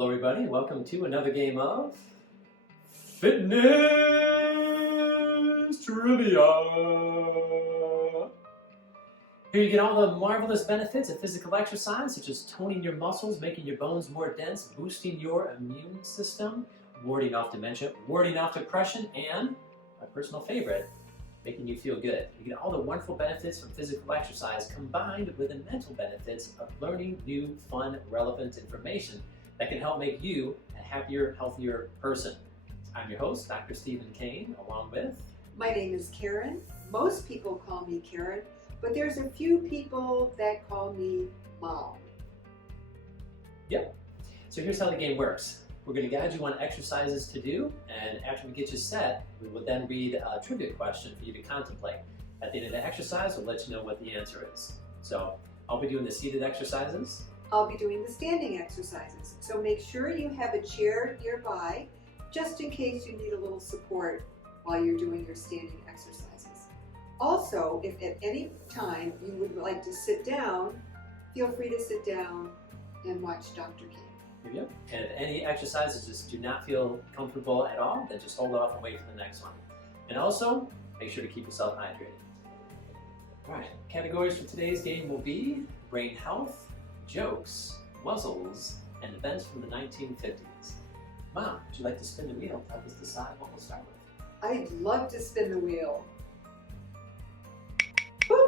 Hello everybody and welcome to another game of Fitness Trivia. Here you get all the marvelous benefits of physical exercise, such as toning your muscles, making your bones more dense, boosting your immune system, warding off dementia, warding off depression, and my personal favorite, making you feel good. You get all the wonderful benefits from physical exercise combined with the mental benefits of learning new, fun, relevant information that can help make you a happier, healthier person. I'm your host, Dr. Stephen Cain, along with... My name is Karen. Most people call me Karen, but there's a few people that call me Mom. Yep. So here's how the game works. We're going to guide you on exercises to do, and after we get you set, we will then read a trivia question for you to contemplate. At the end of the exercise, we'll let you know what the answer is. So I'll be doing the seated exercises. I'll be doing the standing exercises, so make sure you have a chair nearby, just in case you need a little support while you're doing your standing exercises. Also, if at any time you would like to sit down, feel free to sit down and watch Dr. King. Here you go. And if any exercises just do not feel comfortable at all, then just hold off and wait for the next one. And also, make sure to keep yourself hydrated. All right, categories for today's game will be brain health, jokes, muzzles, and events from the 1950s. Mom, would you like to spin the wheel to help us decide what we'll start with? I'd love to spin the wheel. Boop.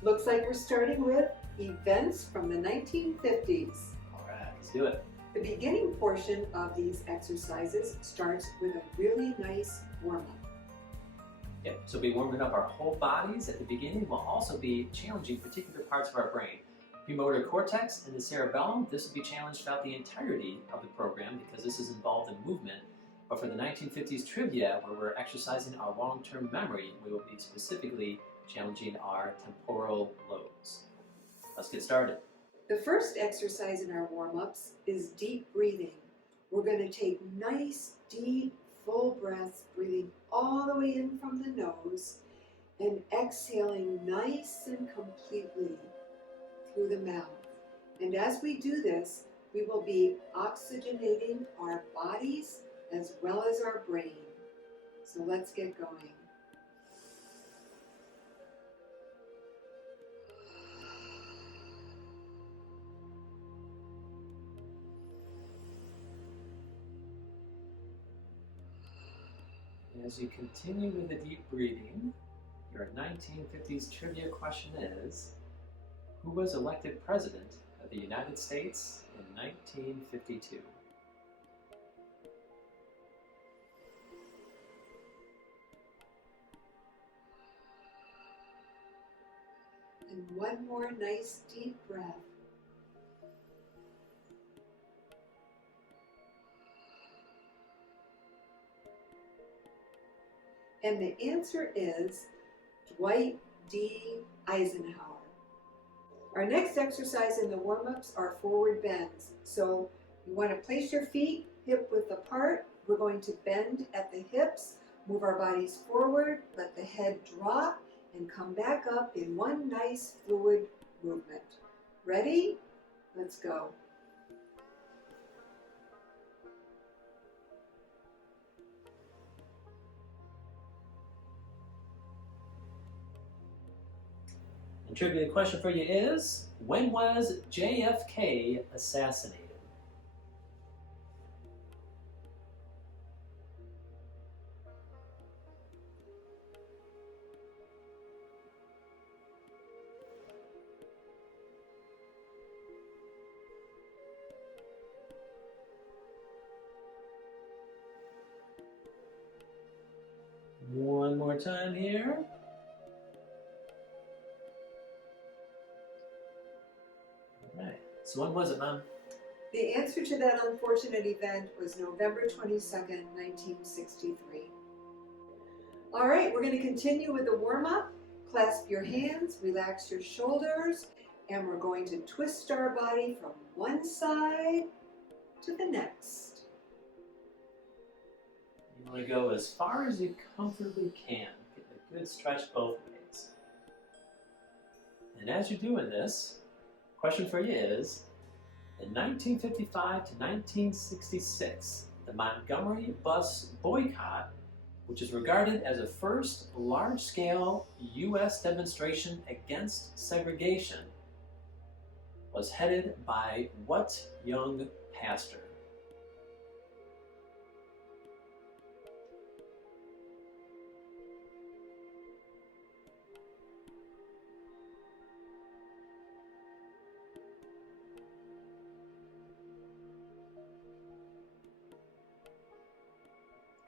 Looks like we're starting with events from the 1950s. All right, let's do it. The beginning portion of these exercises starts with a really nice warm-up. Yep, so we'll be warming up our whole bodies at the beginning. We'll also be challenging particular parts of our brain. Premotor cortex and the cerebellum, this will be challenged throughout the entirety of the program because this is involved in movement. But for the 1950s trivia, where we're exercising our long-term memory, we will be specifically challenging our temporal lobes. Let's get started. The first exercise in our warm-ups is deep breathing. We're going to take nice, deep, full breaths, breathing all the way in from the nose and exhaling nice and completely through the mouth. And as we do this, we will be oxygenating our bodies as well as our brain. So let's get going. As you continue with the deep breathing, your 1950s trivia question is, who was elected president of the United States in 1952? And one more nice deep breath. And the answer is Dwight D. Eisenhower. Our next exercise in the warm-ups are forward bends. So you want to place your feet hip width apart. We're going to bend at the hips, move our bodies forward, let the head drop, and come back up in one nice fluid movement. Ready? Let's go. And trivia question for you is, when was JFK assassinated? One more time here. All right. So when was it, Mom? The answer to that unfortunate event was November 22nd, 1963. All right, we're going to continue with the warm-up. Clasp your hands, relax your shoulders, and we're going to twist our body from one side to the next. You want to go as far as you comfortably can. Get a good stretch both ways. And as you're doing this, question for you is, In 1955 to 1966, the Montgomery bus boycott, which is regarded as the first large-scale U.S. demonstration against segregation, was headed by what young pastor?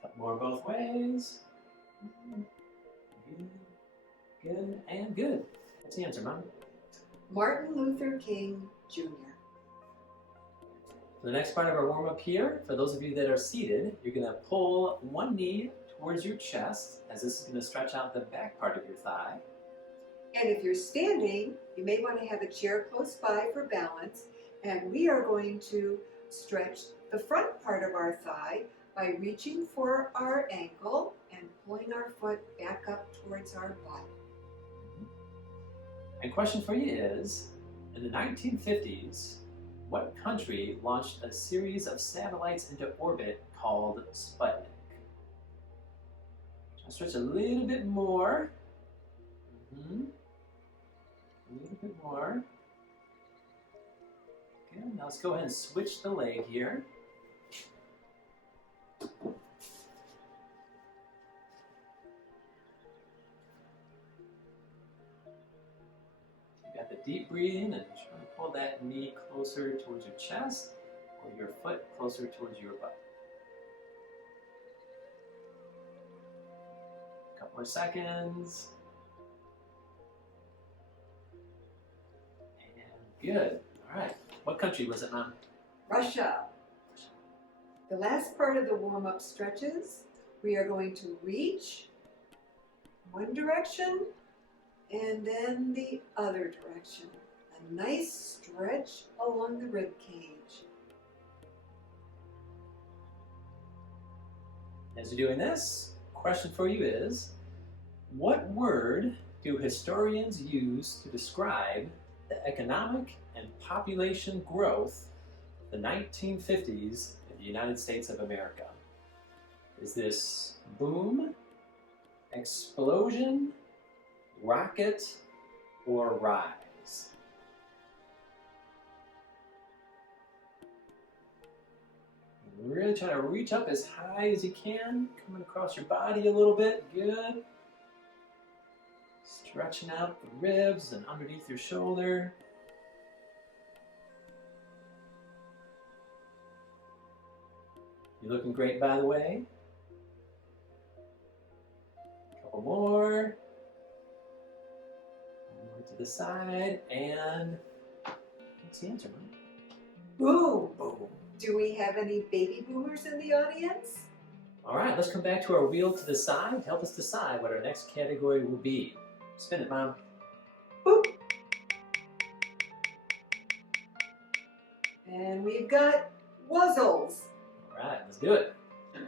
Couple more both ways. Good, good, and good. What's the answer, Mom? Martin Luther King Jr. For the next part of our warm-up here, for those of you that are seated, you're going to pull one knee towards your chest, as this is going to stretch out the back part of your thigh. And if you're standing, you may want to have a chair close by for balance. And we are going to stretch the front part of our thigh by reaching for our ankle and pulling our foot back up towards our butt. And question for you is, in the 1950s, what country launched a series of satellites into orbit called Sputnik? I'll stretch a little bit more. A little bit more. Good. Now let's go ahead and switch the leg here. You got the deep breathing and try to pull that knee closer towards your chest or your foot closer towards your butt. A couple more seconds. And good. All right. What country was it, Mom? Russia. The last part of the warm-up stretches, we are going to reach one direction and then the other direction. A nice stretch along the rib cage. As you're doing this, question for you is, what word do historians use to describe the economic and population growth of the 1950s in the United States of America? Is this boom, explosion, rocket, or rise? Really try to reach up as high as you can, coming across your body a little bit. Good. Stretching out the ribs and underneath your shoulder. You're looking great, by the way. A couple more. More to the side, and what's the answer, Mom? Boom! Boom. Do we have any baby boomers in the audience? All right, let's come back to our wheel to the side to help us decide what our next category will be. Spin it, Mom. Boop! And we've got wuzzles. All right, let's do it.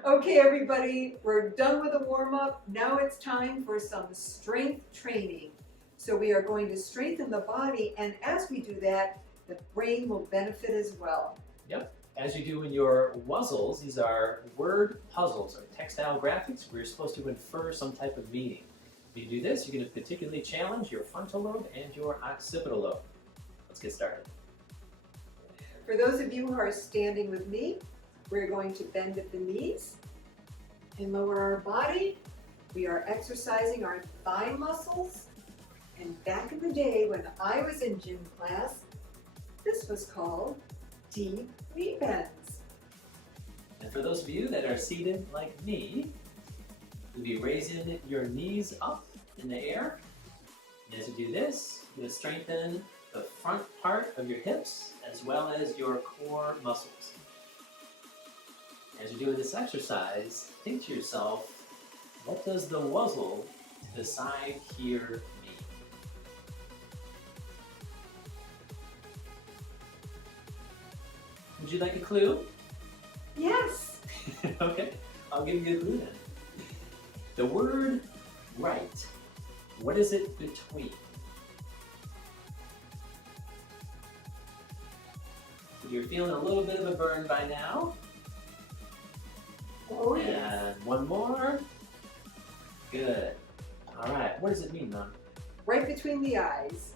Okay, everybody, we're done with the warm-up. Now it's time for some strength training. So we are going to strengthen the body, and as we do that, the brain will benefit as well. Yep. As you do in your wuzzles, these are word puzzles or textile graphics where you're supposed to infer some type of meaning. If you do this, you're going to particularly challenge your frontal lobe and your occipital lobe. Let's get started. For those of you who are standing with me, we're going to bend at the knees and lower our body. We are exercising our thigh muscles. And back in the day when I was in gym class, this was called deep knee bends. And for those of you that are seated like me, you'll be raising your knees up in the air. And as you do this, you're going to strengthen the front part of your hips as well as your core muscles. As you're doing this exercise, think to yourself, what does the wuzzle to the side here mean? Would you like a clue? Yes. Okay, I'll give you a clue then. The word right, what is it between? So you're feeling a little bit of a burn by now. Oh, yes. And one more. Good. All right, what does it mean, Mom? Right between the eyes.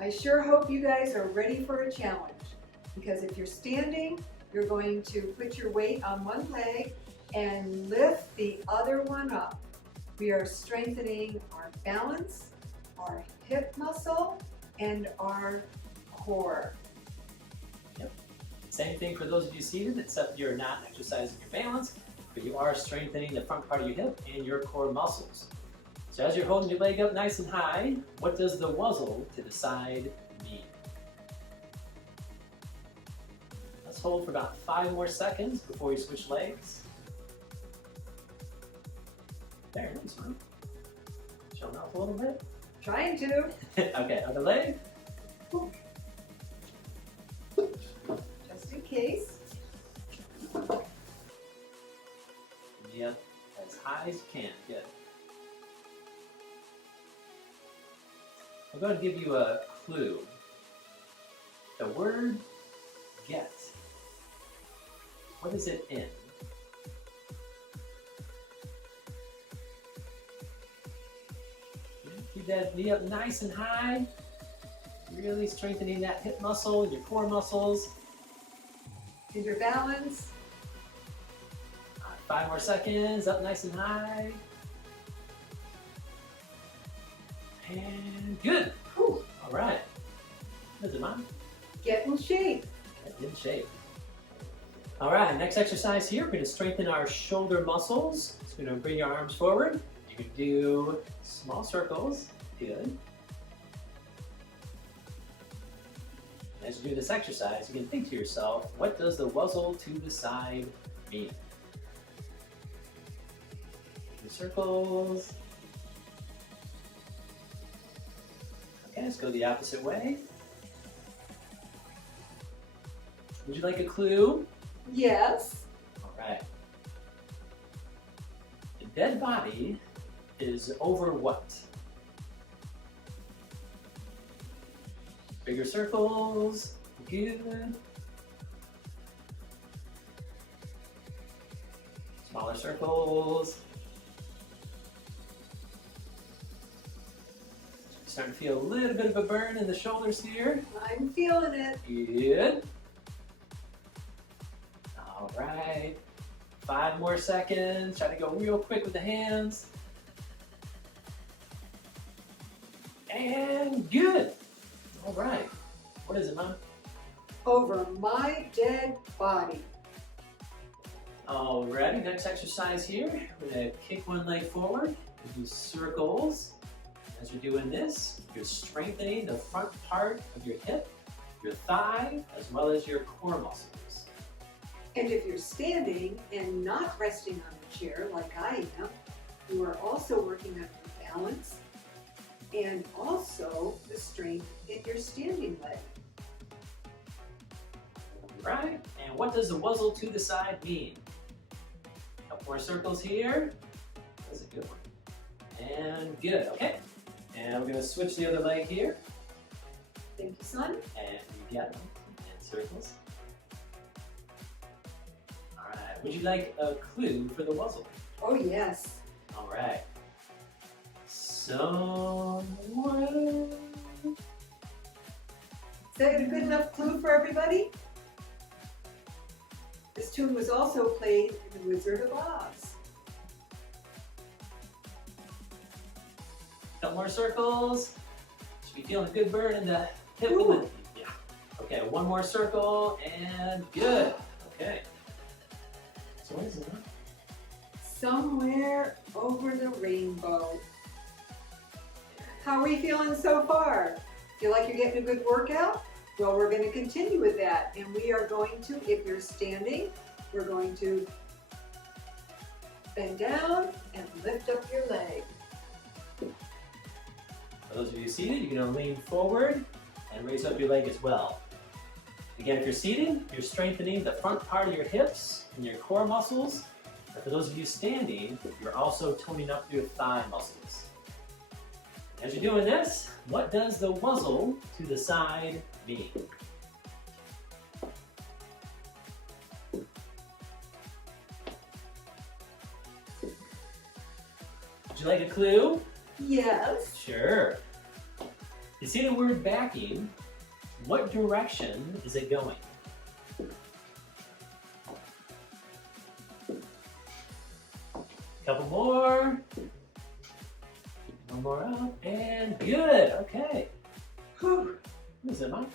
I sure hope you guys are ready for a challenge, because if you're standing, you're going to put your weight on one leg and lift the other one up. We are strengthening our balance, our hip muscle, and our core. Same thing for those of you seated, except you're not exercising your balance, but you are strengthening the front part of your hip and your core muscles. So as you're holding your leg up nice and high, what does the wuzzle to the side mean? Let's hold for about 5 more seconds before you switch legs. Very nice, man. Showing off a little bit. Trying to. Okay, other leg. Just in case. Yep, as high as you can. Good. I'm going to give you a clue. The word get. What is it in? Keep that knee up nice and high. Really strengthening that hip muscle and your core muscles. Get your balance. 5 more seconds, up nice and high. And good. Whew. All right. Good, Mom. Get in shape. Get in shape. All right, next exercise here, we're going to strengthen our shoulder muscles. So we're going to bring your arms forward. You can do small circles. Good. As you do this exercise, you can think to yourself, what does the wuzzle to the side mean? Do circles. Okay, let's go the opposite way. Would you like a clue? Yes. All right. The dead body is over what? Bigger circles. Good. Smaller circles. Starting to feel a little bit of a burn in the shoulders here. I'm feeling it. Good. All right. 5 more seconds. Try to go real quick with the hands. And good. All right. What is it, Mom? Over my dead body. Alrighty, next exercise here. We're going to kick one leg forward and do circles. As you're doing this, you're strengthening the front part of your hip, your thigh, as well as your core muscles. And if you're standing and not resting on the chair like I am, you are also working on your balance and also the strength in your standing leg. Right? And what does the wuzzle to the side mean? A couple more circles here. That's a good one. And good. Okay. And we're going to switch the other leg here. Thank you, son. And you get them. And circles. All right. Would you like a clue for the wuzzle? Oh, yes. All right. Somewhere. Is that a good enough clue for everybody? This tune was also played in The Wizard of Oz. Couple more circles. Should be feeling a good burn in the hip. Ooh. And the, yeah. Okay, one more circle and good. Okay. So what is it? Somewhere over the rainbow. How are we feeling so far? Feel like you're getting a good workout? Well, we're going to continue with that. And we are going to, if you're standing, we're going to bend down and lift up your leg. For those of you seated, you're going to lean forward and raise up your leg as well. Again, if you're seated, you're strengthening the front part of your hips and your core muscles. And for those of you standing, you're also toning up your thigh muscles. As you're doing this, what does the wuzzle to the side mean? Would you like a clue? Yes. Sure. You see the word backing? What direction is it going? Couple more. One more up, and good. Okay. Whew. What is it, Mom?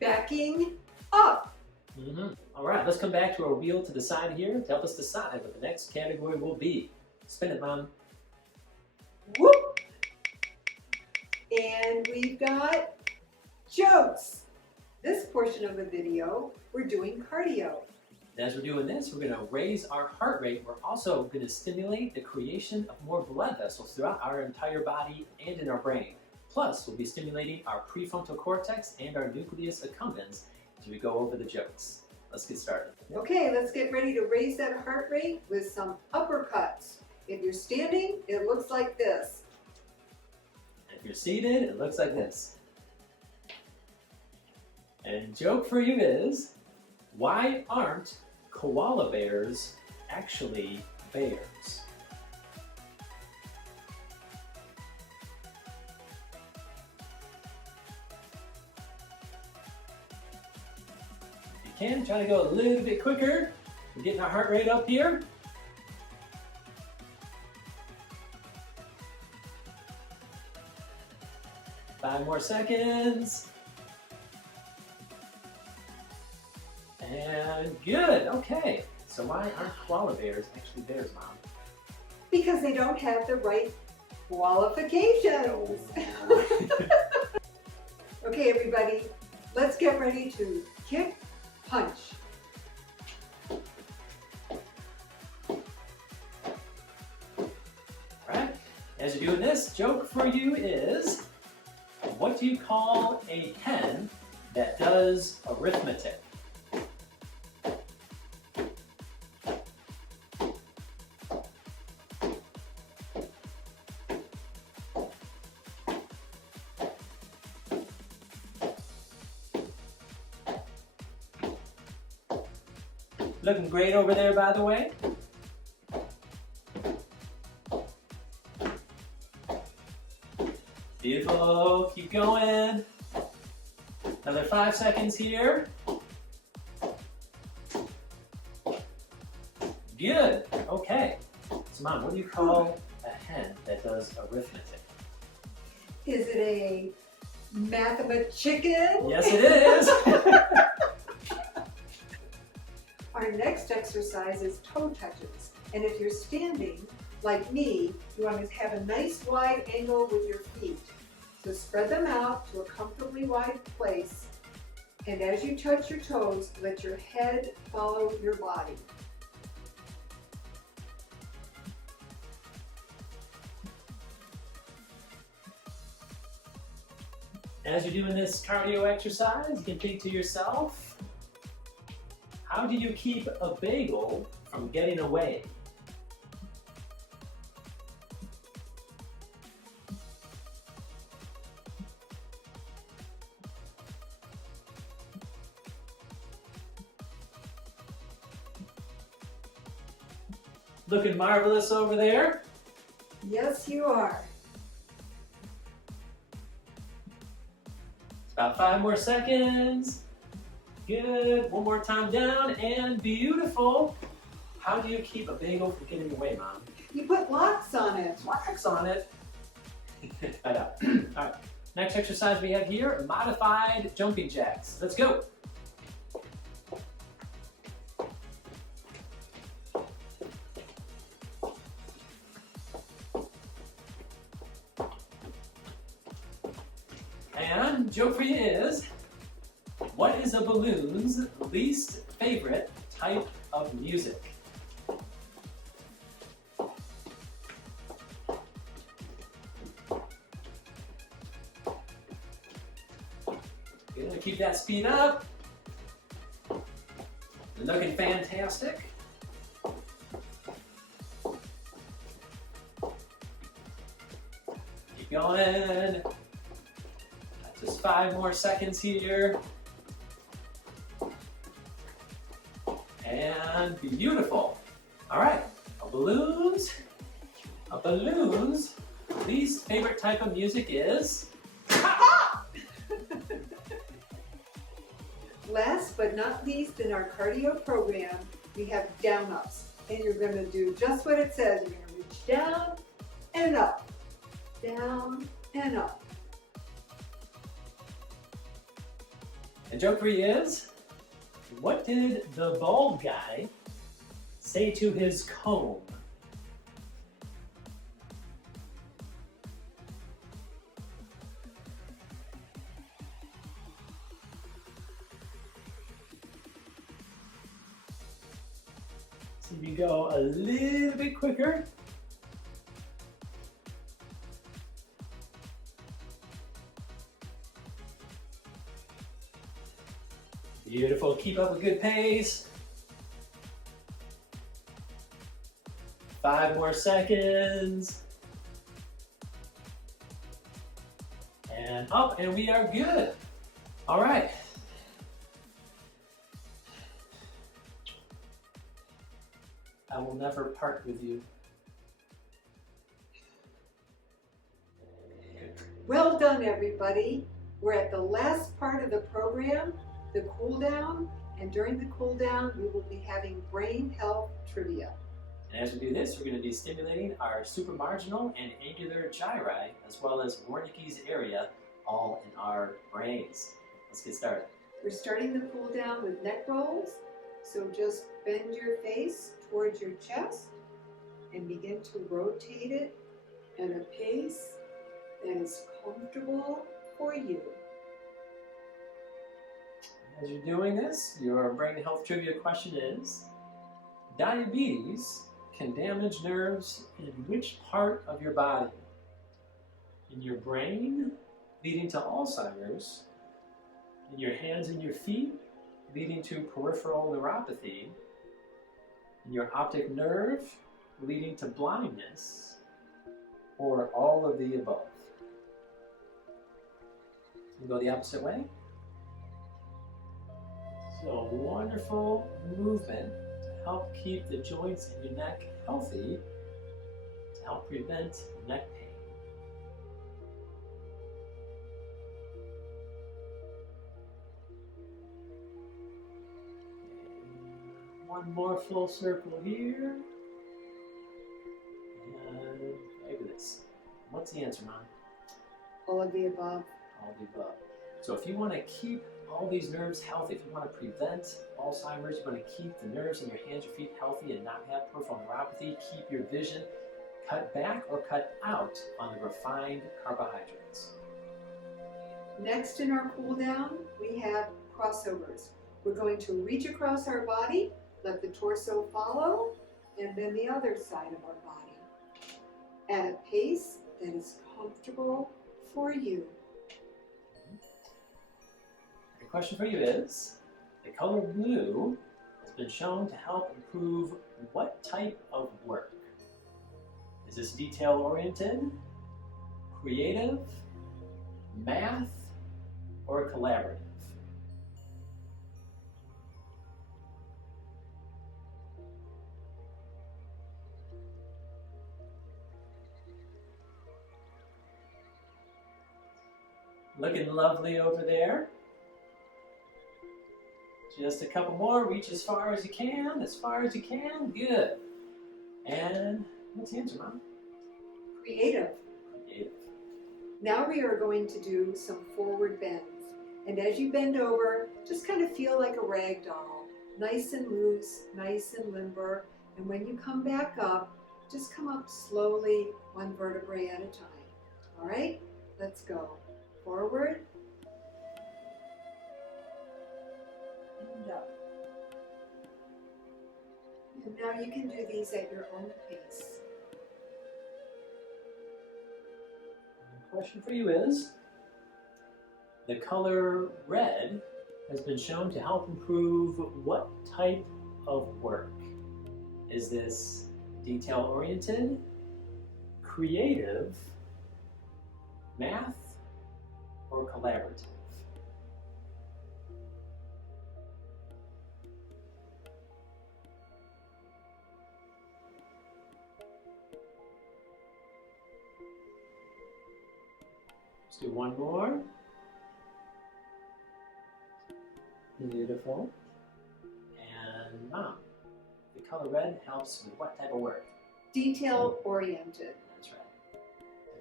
Backing up. All right, let's come back to our wheel to the side here to help us decide what the next category will be. Spin it, Mom. Whoop. And we've got jokes. This portion of the video, we're doing cardio. As we're doing this, we're going to raise our heart rate. We're also going to stimulate the creation of more blood vessels throughout our entire body and in our brain. Plus, we'll be stimulating our prefrontal cortex and our nucleus accumbens as we go over the jokes. Let's get started. Okay, let's get ready to raise that heart rate with some uppercuts. If you're standing, it looks like this. If you're seated, it looks like this. And joke for you is, why aren't koala bears actually bears? If you can, try to go a little bit quicker. We're getting our heart rate up here. Five more seconds. And good, okay. So why aren't koala bears actually bears, Mom? Because they don't have the right qualifications. Okay, everybody, let's get ready to kick, punch. Alright, as you're doing this, joke for you is, what do you call a pen that does arithmetic? Looking great over there, by the way. Beautiful, keep going. Another 5 seconds here. Good, okay. So Mom, what do you call a hen that does arithmetic? Is it a mathematician? Yes, it is. Our next exercise is toe touches. And if you're standing, like me, you want to have a nice wide angle with your feet. So spread them out to a comfortably wide place. And as you touch your toes, let your head follow your body. As you're doing this cardio exercise, you can think to yourself, how do you keep a bagel from getting away? Looking marvelous over there. Yes, you are. About 5 more seconds. Good. One more time down and beautiful. How do you keep a bagel from getting away, Mom? You put locks on it. Wax on it. I know. All right. Next exercise we have here, modified jumping jacks. Let's go. And joke for you is, what is a balloon's least favorite type of music? Good, keep that speed up. You're looking fantastic. Keep going. Just 5 more seconds here. And beautiful. All right, our balloons are balloons' least favorite type of music is... Last but not least in our cardio program, we have down-ups. And you're going to do just what it says. You're going to reach down and up. Down and up. And joke for you is, what did the bald guy say to his comb? So you go a little bit quicker. Beautiful, keep up a good pace. 5 more seconds. And up, and we are good. All right. I will never part with you. Well done, everybody. We're at the last part of the program, the cool down, and during the cool down, we will be having brain health trivia. And as we do this, we're going to be stimulating our supramarginal and angular gyri, as well as Wernicke's area, all in our brains. Let's get started. We're starting the cool down with neck rolls. So just bend your face towards your chest and begin to rotate it at a pace that is comfortable for you. As you're doing this, your brain health trivia question is, diabetes can damage nerves in which part of your body? In your brain, leading to Alzheimer's, in your hands and your feet, leading to peripheral neuropathy, in your optic nerve, leading to blindness, or all of the above. You go the opposite way. So wonderful movement to help keep the joints in your neck healthy, to help prevent neck pain. And one more full circle here. And fabulous. What's the answer, Mom? All of the above. All the above. So if you want to keep all these nerves healthy, if you want to prevent Alzheimer's, you want to keep the nerves in your hands, your feet healthy and not have peripheral neuropathy, keep your vision, cut back or cut out on the refined carbohydrates. Next in our cool down, we have crossovers. We're going to reach across our body, let the torso follow, and then the other side of our body at a pace that is comfortable for you. The question for you is, the color blue has been shown to help improve what type of work? Is this detail-oriented, creative, math, or collaborative? Looking lovely over there. Just a couple more. Reach as far as you can. As far as you can. Good. And what's the answer, Mom? Creative. Creative. Now we are going to do some forward bends. And as you bend over, just kind of feel like a rag doll. Nice and loose, nice and limber. And when you come back up, just come up slowly, one vertebrae at a time. All right? Let's go. Forward. And up. And now you can do these at your own pace. The question for you is, the color red has been shown to help improve what type of work? Is this detail-oriented, creative, math, or collaborative? Let's do one more. Beautiful. And Mom, the color red helps with what type of work? Detail oriented. That's right.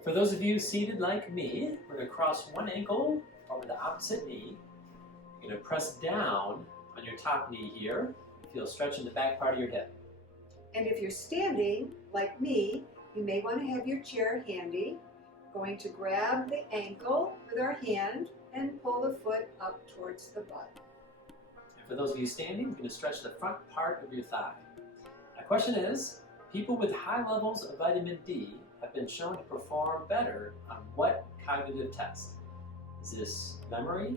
For those of you seated like me, we're going to cross one ankle over the opposite knee. You're going to press down on your top knee here. Feel stretch in the back part of your hip. And if you're standing, like me, you may want to have your chair handy. Going to grab the ankle with our hand and pull the foot up towards the butt. And for those of you standing, we're going to stretch the front part of your thigh. My question is, people with high levels of vitamin D have been shown to perform better on what cognitive test? Is this memory,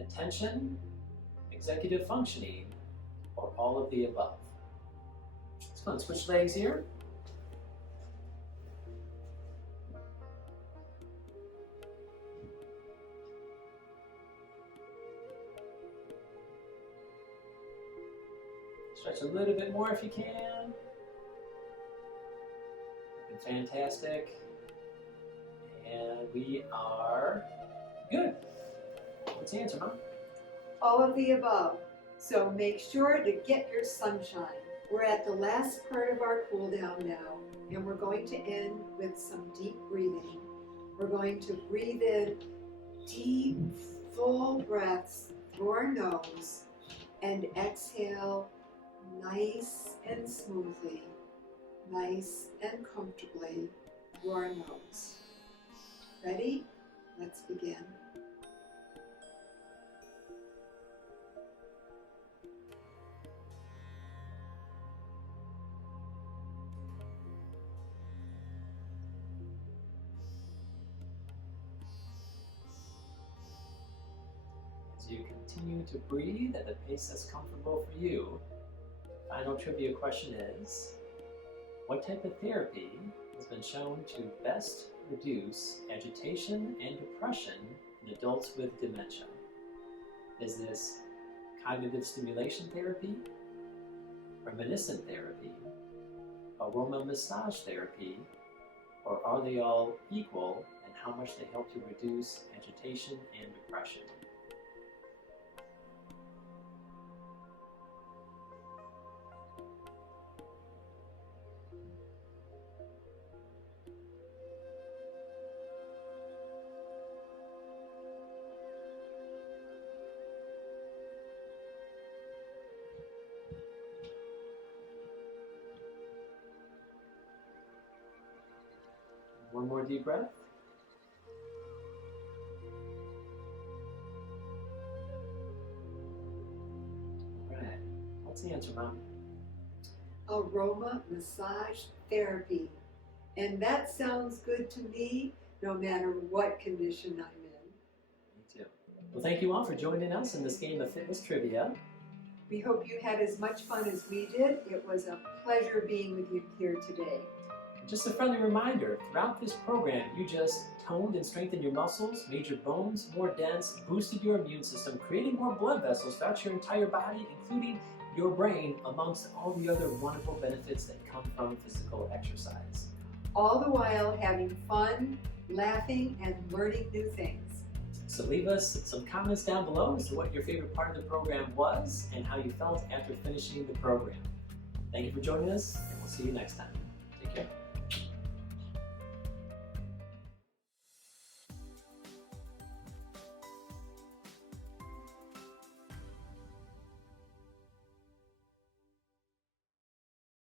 attention, executive functioning, or all of the above? Let's go and switch legs here. Stretch a little bit more if you can. Fantastic. And we are good. What's the answer, Mom? All of the above. So make sure to get your sunshine. We're at the last part of our cool down now, and we're going to end with some deep breathing. We're going to breathe in deep, full breaths through our nose and exhale nice and smoothly, nice and comfortably through our nose. Ready? Let's begin. As you continue to breathe at the pace that's comfortable for you, final trivia question is, what type of therapy has been shown to best reduce agitation and depression in adults with dementia? Is this cognitive stimulation therapy, reminiscent therapy, aroma massage therapy, or are they all equal in how much they help to reduce agitation and depression? One more deep breath. All right. What's the answer, Mom? Aroma massage therapy. And that sounds good to me no matter what condition I'm in. Me too. Well, thank you all for joining us in this game of fitness trivia. We hope you had as much fun as we did. It was a pleasure being with you here today. Just a friendly reminder, throughout this program, you just toned and strengthened your muscles, made your bones more dense, boosted your immune system, created more blood vessels throughout your entire body, including your brain, amongst all the other wonderful benefits that come from physical exercise. All the while having fun, laughing, and learning new things. So leave us some comments down below as to what your favorite part of the program was and how you felt after finishing the program. Thank you for joining us, and we'll see you next time. Take care.